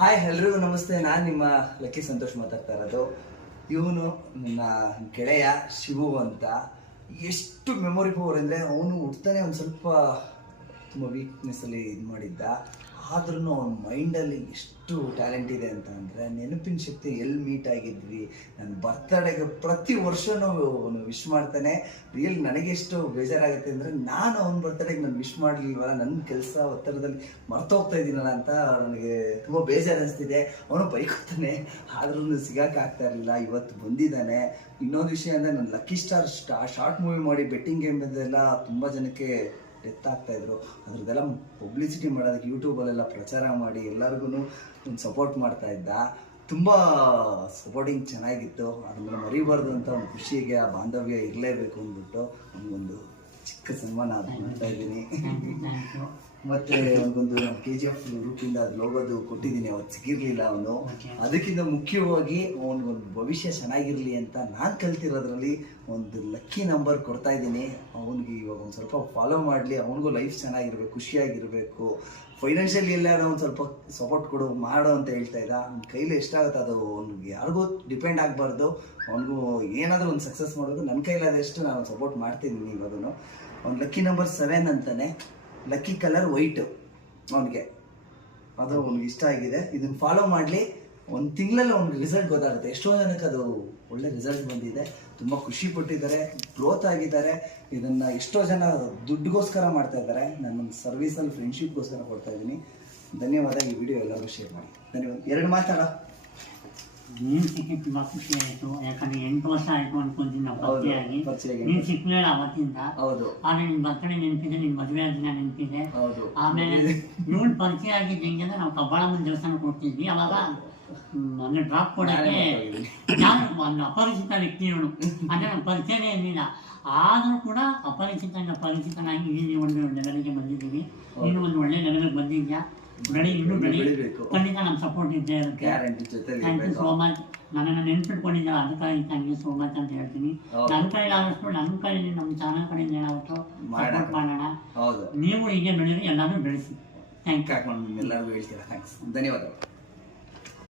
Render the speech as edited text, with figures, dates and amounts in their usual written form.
Hi ಎಲ್ರಿಗೂ ನಮಸ್ತೆ. ನಾನು ನಿಮ್ಮ ಲಕ್ಕಿ ಸಂತೋಷ್ ಮಾತಾಡ್ತಾ ಇರೋದು. ಇವನು ನನ್ನ ಗೆಳೆಯ ಶಿವು ಅಂತ. ಎಷ್ಟು ಮೆಮೊರಿ ಪವರ್ ಅಂದರೆ ಅವನು ಹುಡ್ತಾನೆ ಒಂದು ಸ್ವಲ್ಪ ತುಂಬ ವೀಕ್ನೆಸ್ಸಲ್ಲಿ ಇದು ಮಾಡಿದ್ದ. ಆದ್ರೂ ಅವನ ಮೈಂಡಲ್ಲಿ ಎಷ್ಟು ಟ್ಯಾಲೆಂಟ್ ಇದೆ ಅಂತ ಅಂದರೆ ನೆನಪಿನ ಶಕ್ತಿ. ಎಲ್ಲಿ ಮೀಟ್ ಆಗಿದ್ವಿ, ನನ್ನ ಬರ್ತಡೇಗೆ ಪ್ರತಿ ವರ್ಷವೂ ಅವನು ವಿಶ್ ಮಾಡ್ತಾನೆ. ರಿಯಲ್ ನನಗೆ ಎಷ್ಟು ಬೇಜಾರಾಗುತ್ತೆ ಅಂದರೆ ನಾನು ಅವನ ಬರ್ತಡೇಗೆ ನಾನು ವಿಶ್ ಮಾಡಲಿಲ್ವಲ್ಲ, ನನ್ನ ಕೆಲಸ ಒತ್ತಡದಲ್ಲಿ ಮರ್ತೋಗ್ತಾ ಇದ್ದೀನಲ್ಲ ಅಂತ ನನಗೆ ತುಂಬ ಬೇಜಾರು ಅನಿಸ್ತಿದೆ. ಅವನು ಬೈಕೋತಾನೆ, ಆದ್ರೂ ಸಿಗೋಕ್ಕಾಗ್ತಾ ಇರಲಿಲ್ಲ. ಇವತ್ತು ಬಂದಿದ್ದಾನೆ. ಇನ್ನೊಂದು ವಿಷಯ ಅಂದರೆ ನಾನು ಲಕ್ಕಿ ಸ್ಟಾರ್ ಶಾರ್ಟ್ ಮೂವಿ ಮಾಡಿ ಬೆಟ್ಟಿಂಗ್ ಗೇಮ್ ಬಂದೆಲ್ಲ ತುಂಬ ಜನಕ್ಕೆ ಡೆತ್ ಆಗ್ತಾಯಿದ್ರು. ಅದ್ರದ್ದೆಲ್ಲ ಪಬ್ಲಿಸಿಟಿ ಮಾಡೋದಕ್ಕೆ ಯೂಟ್ಯೂಬಲ್ಲೆಲ್ಲ ಪ್ರಚಾರ ಮಾಡಿ ಎಲ್ಲರಿಗೂ ಒಂದು ಸಪೋರ್ಟ್ ಮಾಡ್ತಾ ಇದ್ದ. ತುಂಬ ಸಪೋರ್ಟಿಂಗ್ ಚೆನ್ನಾಗಿತ್ತು. ಅದನ್ನು ಮರಿಬಾರ್ದು ಅಂತ ಒಂದು ಖುಷಿಗೆ ಆ ಬಾಂಧವ್ಯ ಇರಲೇಬೇಕು ಅಂದ್ಬಿಟ್ಟು ನಮಗೊಂದು ಚಿಕ್ಕ ಸನ್ಮಾನ ಮಾಡ್ತಾ ಇದ್ದೀನಿ. ಮತ್ತೆ ಅವನಿಗೊಂದು KGF ಗ್ರೂಪಿಂದ ಅದು ಲೋಗೋದು ಕೊಟ್ಟಿದ್ದೀನಿ. ಅವತ್ತು ಸಿಗಿರ್ಲಿಲ್ಲ ಅವನು. ಅದಕ್ಕಿಂತ ಮುಖ್ಯವಾಗಿ ಅವನಿಗೊಂದು ಭವಿಷ್ಯ ಚೆನ್ನಾಗಿರಲಿ ಅಂತ ನಾನು ಕಲ್ತಿರೋದ್ರಲ್ಲಿ ಒಂದು ಲಕ್ಕಿ ನಂಬರ್ ಕೊಡ್ತಾ ಇದ್ದೀನಿ. ಅವನಿಗೆ ಇವಾಗ ಒಂದು ಸ್ವಲ್ಪ ಫಾಲೋ ಮಾಡಲಿ, ಅವನಿಗೂ ಲೈಫ್ ಚೆನ್ನಾಗಿರ್ಬೇಕು, ಖುಷಿಯಾಗಿರಬೇಕು. ಫೈನಾನ್ಷಿಯಲಿ ಎಲ್ಲ ಒಂದು ಸ್ವಲ್ಪ ಸಪೋರ್ಟ್ ಮಾಡು ಅಂತ ಹೇಳ್ತಾ ಇದ್ದ. ಅವ್ನ ಕೈಲಿ ಎಷ್ಟಾಗುತ್ತೆ ಅದು ಅವ್ನಿಗೆ ಯಾರಿಗೂ ಡಿಪೆಂಡ್ ಆಗಬಾರ್ದು. ಅವನಿಗೂ ಏನಾದರೂ ಒಂದು ಸಕ್ಸಸ್ ಮಾಡೋದು ನನ್ನ ಕೈಲಾದಷ್ಟು ನಾನು ಸಪೋರ್ಟ್ ಮಾಡ್ತಿದ್ದೀನಿ. ಇವಾಗೂ ಅವ್ನು ಲಕ್ಕಿ ನಂಬರ್ 7 ಅಂತಾನೆ. ಲಕ್ಕಿ ಕಲರ್ ವೈಟ್ ಅವನಿಗೆ, ಅದು ಅವ್ನಿಗೆ ಇಷ್ಟ ಆಗಿದೆ. ಇದನ್ನು ಫಾಲೋ ಮಾಡಲಿ. ಒಂದು ತಿಂಗಳಲ್ಲಿ ಅವ್ನಿಗೆ ರಿಸಲ್ಟ್ ಗೊತ್ತಾಗುತ್ತೆ. ಎಷ್ಟೋ ಜನಕ್ಕೆ ಅದು ಒಳ್ಳೆ ರಿಸಲ್ಟ್ ಬಂದಿದೆ. ತುಂಬ ಖುಷಿ ಪಟ್ಟಿದ್ದಾರೆ, ಗ್ರೋತ್ ಆಗಿದ್ದಾರೆ. ಇದನ್ನು ಎಷ್ಟೋ ಜನ ದುಡ್ಡುಗೋಸ್ಕರ ಮಾಡ್ತಾ ಇದ್ದಾರೆ. ನಾನೊಂದು ಸರ್ವಿಸಲ್ಲಿ ಫ್ರೆಂಡ್ಶಿಪ್ಗೋಸ್ಕರ ಕೊಡ್ತಾ ಇದ್ದೀನಿ. ಧನ್ಯವಾದ. ಈ ವಿಡಿಯೋ ಎಲ್ಲರಿಗೂ ಶೇರ್ ಮಾಡಿ. ಧನ್ಯವಾದ. 2 ಮಾತಾಡ. ನೀನು ಸಿಕ್ಕಿ ತುಂಬ ಖುಷಿ ಆಯಿತು. ಯಾಕಂದ್ರೆ 8 ವರ್ಷ ಆಯಿತು ಅನ್ಕೊಂತೀನಿ ನಾವು ಪರಿಚಯ. ನೀನು ಸಿಕ್ಕಲಿಲ್ಲ ಅವತ್ತಿಂದ. ಆಮೇಲೆ ನಿನ್ನ ಬರ್ತಡೇ ನೆನಪಿದೆ, ನಿನ್ನ ಮದುವೆ ದಿನ ನೆನಪಿದೆ. ಆಮೇಲೆ ಇವಳು ಪರಿಚಯ ಆಗಿದ್ದು ಹೆಂಗೆ ಅಂದ್ರೆ ನಾವು ಕಬ್ಬಾಳಮ್ಮನ ದೇವಸ್ಥಾನಕ್ಕೆ ಹೋಗ್ತಿದ್ವಿ. ಅವಾಗ ಅಂದ್ರೆ ಡ್ರಾಪ್ ಕೊಡೋಕ್ಕೆ ನಾನು ಒಂದು ಅಪರಿಚಿತ ವ್ಯಕ್ತಿ ಇವನು, ಅಂದರೆ ನಮ್ಮ ಪರಿಚಯನೇ ಇರಲಿಲ್ಲ. ಆದರೂ ಕೂಡ ಪರಿಚಿತನಾಗಿ ಇಲ್ಲಿ ಒಂದು ಲೆವೆಲ್ಗೆ ಬಂದಿದ್ದೀವಿ. ನೀನು ಒಂದು ಒಳ್ಳೆ ಲೆವೆಲ್ಗೆ ಬಂದಿದ್ಯಾ. ಇನ್ನೂ ಬೆಳೀಬೇಕು. ಖಂಡಿತ ನಮ್ಮ ಸಪೋರ್ಟ್ ಇದ್ದೇ ಇರುತ್ತೆ. Thank you so much. ನನ್ನನ್ನು ನೆನ್ಪಿಟ್ಕೊಂಡಿದ್ದ ಅದಕ್ಕಾಗಿ ಥ್ಯಾಂಕ್ ಯು ಸೋ ಮಚ್ ಅಂತ ಹೇಳ್ತೀನಿ. ನನ್ನ ಕೈಲಿ ಆದಷ್ಟು, ನಮ್ಮ ಕೈಲಿ ನಮ್ಮ ಚಾನಲ್ ಕಡೆಯಿಂದ ಏನಾಗುತ್ತೋ ಸಪೋರ್ಟ್ ಮಾಡೋಣ. ನೀವು ಹೀಗೆ ಬೆಳೀರಿ, ಎಲ್ಲರೂ ಬೆಳೆಸಿ. Thank you. ಎಲ್ಲರಿಗೂ ಹೇಳ್ತೀರಾ. ಥ್ಯಾಂಕ್ಸ್. ಧನ್ಯವಾದ.